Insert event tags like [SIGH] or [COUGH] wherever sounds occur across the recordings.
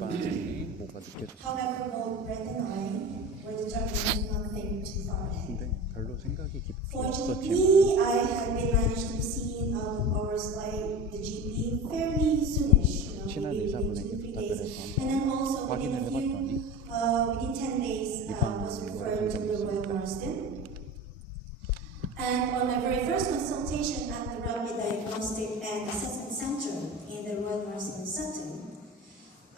고통이 뭐가 느껴졌어요. However, both Brett and I were determined not to think too far ahead. 근데 별로 생각이 깊이 없었지만 Fortunately, I had been managed to be seen out of hours by the GP fairly soonish, you know, 친한 maybe within 의사분에게 two, three 부탁을 days. 해서 And then also within 확인을 a few, 해봤더니 uh, within 10 days, uh, 이방 was 뭐가 referred to the Royal Marsden. And on my very first consultation at the Raleigh Diagnostic and Assessment Center in the Royal Marsden setting,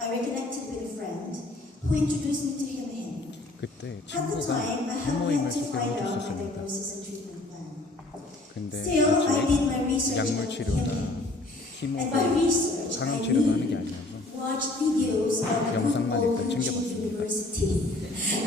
I reconnected with a friend who introduced me to him and him. 그때 At the 친구가 time, I had 해모임을 yet to 소개를 find out my 해줬었습니다. diagnosis and treatment plan. 근데 Still, I 아직 did my research 약물 on 치료나 him. And by 키모도 research, I 상황 치료도 하는 게 mean 아니라서 watch videos of the good 영상만 old 일단 챙겨봤습니다. [LAUGHS]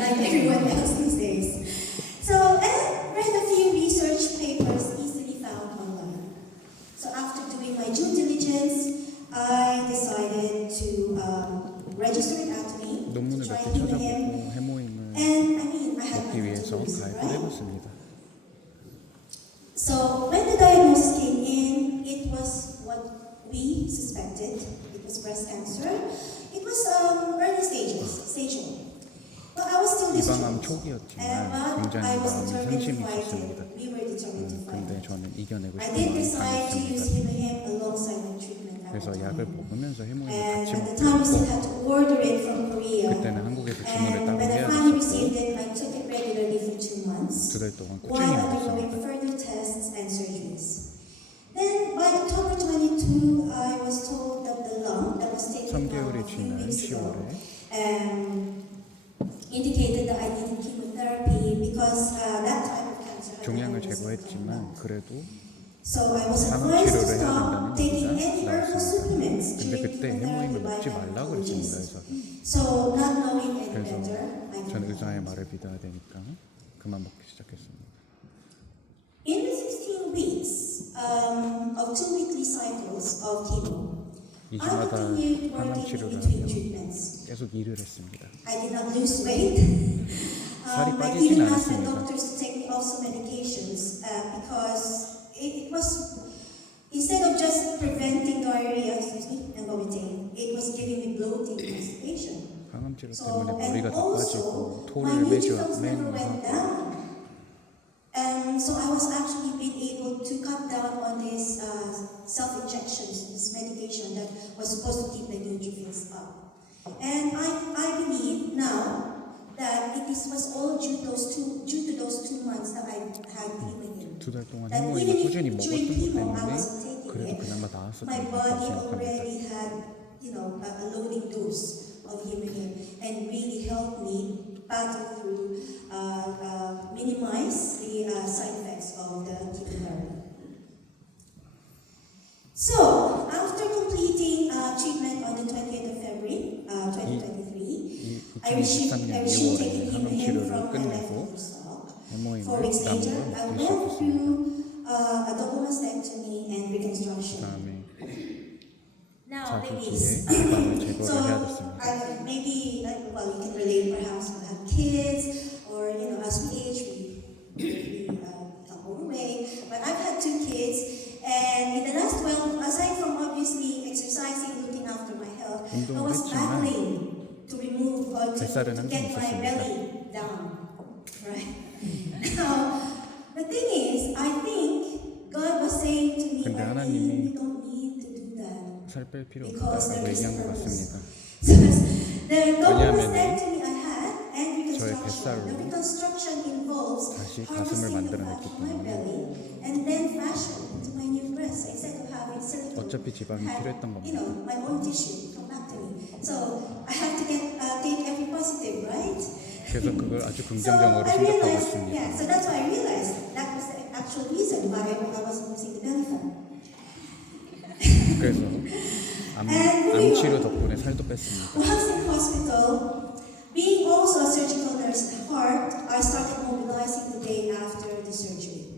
had 먹기 my 위해서 tools, 가입을 right? 해봤습니다. So when the diagnosis came in, it was what we suspected. It was breast cancer. It was um, early stages, stage one. But I was still 이방암 distraught. 초기였지만 And but 굉장히 I was 마음이 determined to 상심이 fight 있었습니다. it. We were determined to 음, fight 근데 it. 저는 이겨내고 I 싶은 did 마음이 decide to use 강했습니다. him and him alongside my treatment at 그래서 the 약을 time. 먹으면서 해모임을 And 같이 at the time we still 먹고 had to order it from Korea. 그때는 한국에서 주문을 And 따로 when I 해야 finally 됐었고 months. 두 달 동안 꾸준히 while undergoing 먹었습니다. further tests and surgeries. Then, by October 22, I was told that the lung that was taken out 3개월이 a few 지난 weeks ago 10월에 um, indicated that I needed chemotherapy because uh, that type of cancer had 종양을 almost 제거했지만 come back. 그래도 So I was 방암 advised to 치료를 해야 stop 된다는 taking 얘기가 any herbal supplements 나왔습니다. 근데 during 그때 chemotherapy 해모임을 by 먹지 my 말라고 그랬습니다. oncologist. 의사가. So not knowing any 그래서 better, I 전 did 의사의 that. 말을 믿어야 되니까 그만 먹기 시작했습니다. In the 16 weeks um, of two weekly cycles of chemo, I 2주마다 continued 항암 working 치료를 in between 하며 treatments. 계속 일을 했습니다. I did not lose weight. [LAUGHS] 살이 Um, I 빠지진 even asked my 않았습니다. doctors to take me off some medications uh, because it, it was instead of just preventing diarrhea, excuse me, and vomiting, it was giving me bloating and constipation. 항암 치료 So, 때문에 and 머리가 다 빠지고 also, my 토를 매주 neutrophils never 매일 went 하고 down. And so I was actually being able to cut down on these uh, self-injections, this medication that was supposed to keep my neutrophils up. And I, I believe now that it is, was all due, those two, due to those two months that I had chemo. 두 달 동안 That 해모임을 even 꾸준히 if 먹었던 during 것 chemo I 때문에 wasn't taking 그래도 it, 그나마 나았었던 my 것 body 생각합니다. already had, you know, a, a loading dose of Yemen and really helped me battle through, uh, uh, minimize the uh, side effects of the chemotherapy. So, after completing uh, treatment on the 20th of February uh, 2023, I received, I received taking him from my left stock. Four weeks later, I went through uh, a double mastectomy and reconstruction. 그다음에 Now, 자기 ladies, 뒤에 이방을 제거를 so 해야 됐습니다. I, maybe, like, well, you can relate perhaps you have kids, or, you know, as we age, we, we uh, become overweight. But I've had two kids, and in the last 12, aside from obviously exercising, looking after my health, I 운동을 was 했지만 battling to remove or to, 뱃살은 to 항상 get my 있었습니다. belly down. Right? [LAUGHS] Now, the thing is, I think God was saying to me, 근데 Arlene, 하나님이 you don't need to do that. 살 뺄 필요 Because 없다라고 there is 얘기한 것 purpose. 같습니다. So the double 왜냐하면은 mastectomy I had and 저의 reconstruction. 뱃살로 The reconstruction involves 다시 가슴을 harvesting the fat 만들어냈기 from my 때문에 belly and then fashion into my new breast instead of having silicone. 어차피 지방이 I had, 필요했던 You 겁니다. know, my own tissue come back to me. So I have to get uh, take every positive, right? 그래서 그걸 아주 So 긍정적으로 I 생각하고 realized, 있습니다. 암, 암 치료 덕분에 살도 뺐습니다. Whilst in hospital, being also a surgical nurse at heart, I started mobilizing the day after the surgery.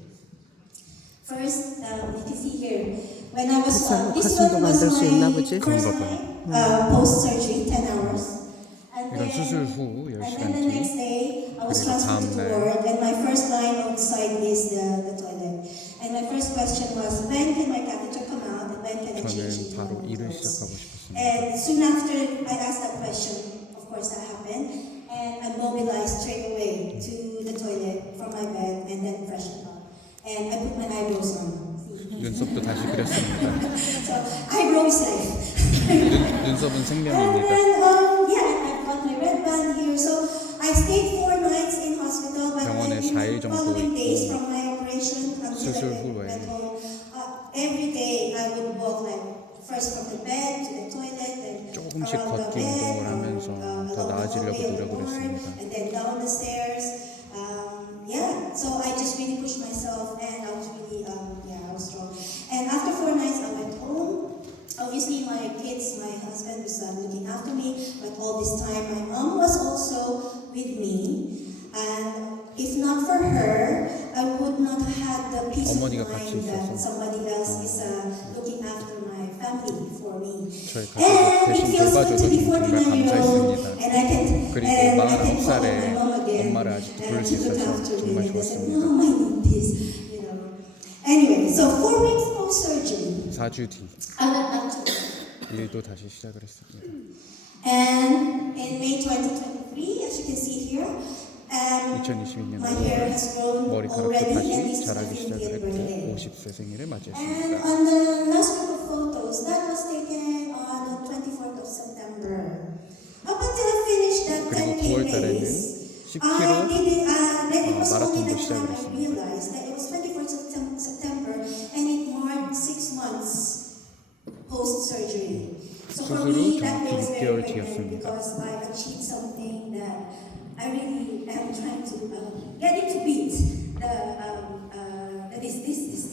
First, um, you can see here, when I was, uh, this 가슴도 one was 만들 수 있나 my 보지? first 그런가 night, uh, post-surgery, 10 hours. And 이건 수술 then, 후 and 10시간 then the next 뒤 day, I was 그리고 transferred to the 다음 날. ward, and my first line on the side is the, the toilet. And my first question was, when can my 저는 바로 일을 시작하고 싶었습니다. And soon after I asked that question, of course that happened, and I mobilized straight away to the toilet from my bed and then freshened up. And I put my eyebrows on. [LAUGHS] 눈썹도 다시 그렸습니다. [LAUGHS] so eyebrow is life. [LAUGHS] 눈썹은 생명입니다. And, um, yeah, I've my red band here, so I stayed four nights in hospital, but then, following days from my operation, 있고 수술 후에 every day I would walk like first from the bed to the toilet, then 조금씩 around the 걷기 bed, 운동을 하면서 um, 더 along the 나아지려고 hallway of the 노력을 ward, 했습니다. and then down the stairs. Um, yeah, so I just really pushed myself, and I was really um, yeah, I was strong. And after four nights, I went home. Obviously, my kids, my husband was uh, looking after me, but all this time, my mom was also with me. somebody else is uh, looking after my family for me. 저희 가족이 And 대신 it feels good to 돌봐줘서 be 정말 49 years old, 감사했습니다. and I can, 그리고 and I can 49 call 살에 my mom again, 엄마를 아직도 and 부를 수 she looked 있어서 after me, 정말 and I said, 좋았습니다. Mom, I need this, you know. Anyway, so four weeks post surgery, 4주 뒤 I went back to work. 일도 다시 시작을 했습니다. And in May 2023, as you can see here, um, 2022년 my hair has grown 머리카락도 already, and 다시 this is my 자라기 50th 시작을 processing iri And on the last group of photos, that was taken on the 24th of September. Up until I finished that 10K I didn't, uh, like it was only the time I realized that it was 24th of September and it marked six months post-surgery. So for me, that feels very important because I achieved something that I really am trying to, uh, it to beat the, um, uh, that is this, this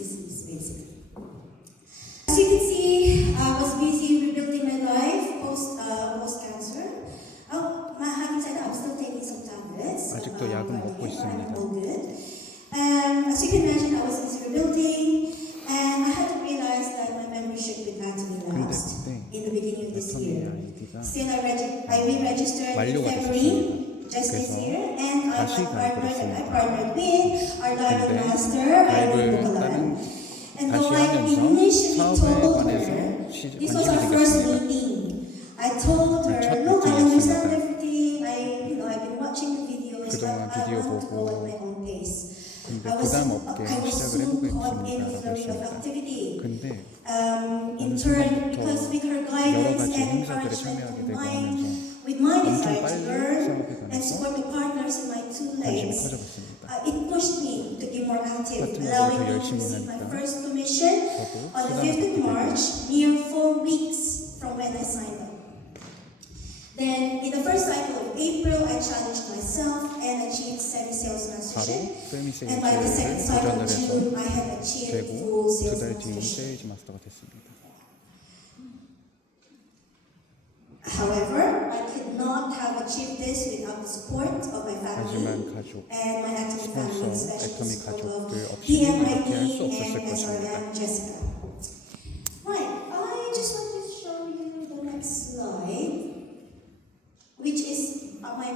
you can imagine, I was busy rebuilding, and I had to realize that my membership to be lost. in the beginning of this year. Still, I, regi- I re-registered in February. Just this year, and I my partner that I partnered with, our live master, Irene Bukalan. And though I initially told her, this was our first meeting, I told soon caught in a 해보겠습니다라고 flurry of 했습니다. activity. 근데 Um, in 어느 turn, 순간부터 because with her 여러 guidance 가지 and 행사들에 encouragement 참여하게 되고 combined 하면서 with my 엄청 desire to 빨리 learn 사업에 and 관해서 support the partners in my two 관심이 legs, 커져갔습니다. uh, it pushed me to be more active, 파트너들이 allowing 더 me to 열심히 receive my 하니까 first commission 저도 on the 수당을 5th of 받게 되고 March, near four weeks from when I signed up. Then, in the first cycle of April, I challenged myself and achieved semi-sales mastership. And by the second cycle of June, I have achieved full sales mastership. However, I could not have achieved this without the support of my family and my active family specialist, DMID and SRM Jessica. Right.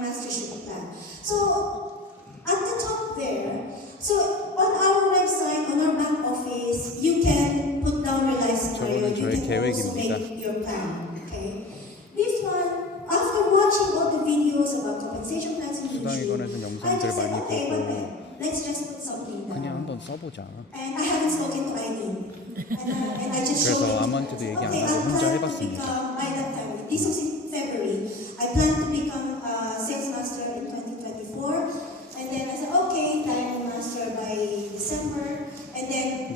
is uh, my mastership plan. So, at the top there, so on our website, on our back office, you can put down your life scenario. 저거는 You 저의 can also 계획입니다. make your plan, okay? This one, after watching all the videos about compensation plans in 수당에 YouTube, 관해서 I 영상들 just said, 많이 okay, 보고 wait, wait, let's just put something down. 그냥 한번 써보자. And I haven't spoken to Eileen. And, uh, and I just 그래서 showed it. 아무한테도 얘기 안 okay, 하고 I 혼자 plan to 해봤습니다. become, by that time, this was in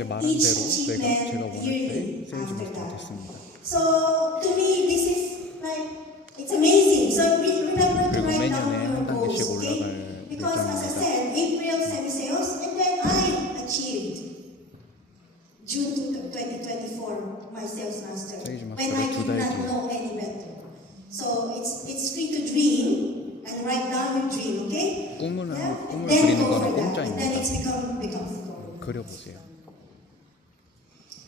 말한 each 대로 내가 제가 achievement 원할 때 yearly 세일즈 after 마스터가 that. 됐습니다. So to me, this is like it's amazing. So re- remember to 그리고 write down 매년에 your 한 goals, 단계씩 okay? 올라갈 Because as I 예정입니다. said, April semi sales, and then I achieved June 2024 my sales master 세일즈 when I 마스터를 두 did 달 not 뒤에. know any better. So it's it's free to dream and write down your dream, okay? 꿈을 Yeah? 하- 꿈을 Then 그리는 go 거는 for that, and then 공짜입니다. it's become becomes gold. 그려보세요.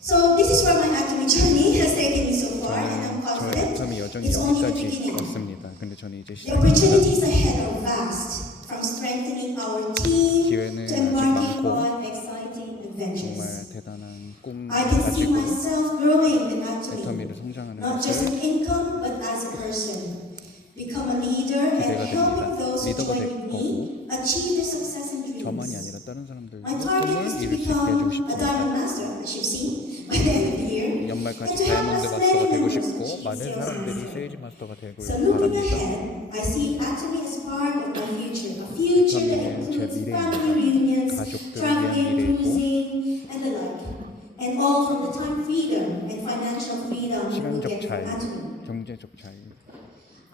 So this is where my academic journey has taken me so far, and I'm 저는 저의 confident 애터미 여정이 it's only the 여기까지 beginning. 왔습니다. 근데 저는 이제 The 시작입니다. opportunities ahead are vast, from strengthening our team 기회는 to 아직 embarking 많고 on exciting 정말 adventures. 대단한 꿈 I can see 가지고 myself growing in Atomy, 애터미를 성장하는 not just 것을 in income, but as a person. Become a leader and 기대가 helping 됩니다. those who 리더가 join 될 with me achieve their success and dreams. 저만이 아니라 다른 사람들도 My target 꿈을 is to 이룰 수 있게 become 해주고 a 싶습니다. diamond master, as you've seen, by the end of the year. 정말 같이 and to help 다이아몬드 us 마스터가 many 되고 members 싶고 achieve 많은 their 사람들이 goals. 세일즈 마스터가 되고 So looking 바랍니다. ahead, I see Atomy as part of my future, a future that 아토미는 제 includes 미래입니다. family reunions, 가족들을 traveling, 위한 미래이고, cruising, and the like. And all from the time freedom and financial freedom we will 시간적 get from 차이, Atomy. 경제적 차이,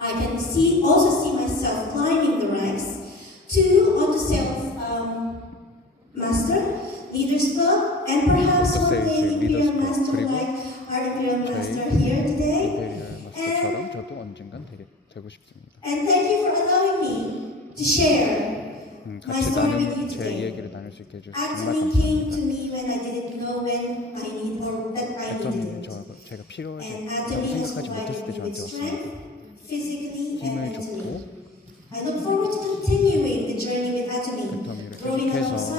I can see also see myself climbing the ranks to onto self um, master, leaders club, and perhaps Onto one day sales, imperial leaders club. master 그리고 like our imperial 저희 master here today. 이베리아 마스터처럼 저도 언젠간 되게, 되고 싶습니다. And thank you for allowing me to share 음, my 같이 story with 나눌 you 제 today. 이야기를 나눌 수 있게 해주셔서 정말 Atomy came to 감사합니다. me when I didn't know when I need or that I 애터미는 needed it. 저하고 제가 And 필요하다고 Atomy has 생각하지 못했을 때 provided me with 저한테 왔습니다. strength, physically and 힘을 mentally. 줬고 I look forward to continuing the journey with Atomy, 애터미를 growing 계속해서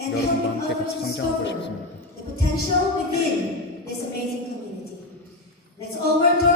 여러분 마음 때 같이 성장하고 The potential within this amazing community. Let's all overcome.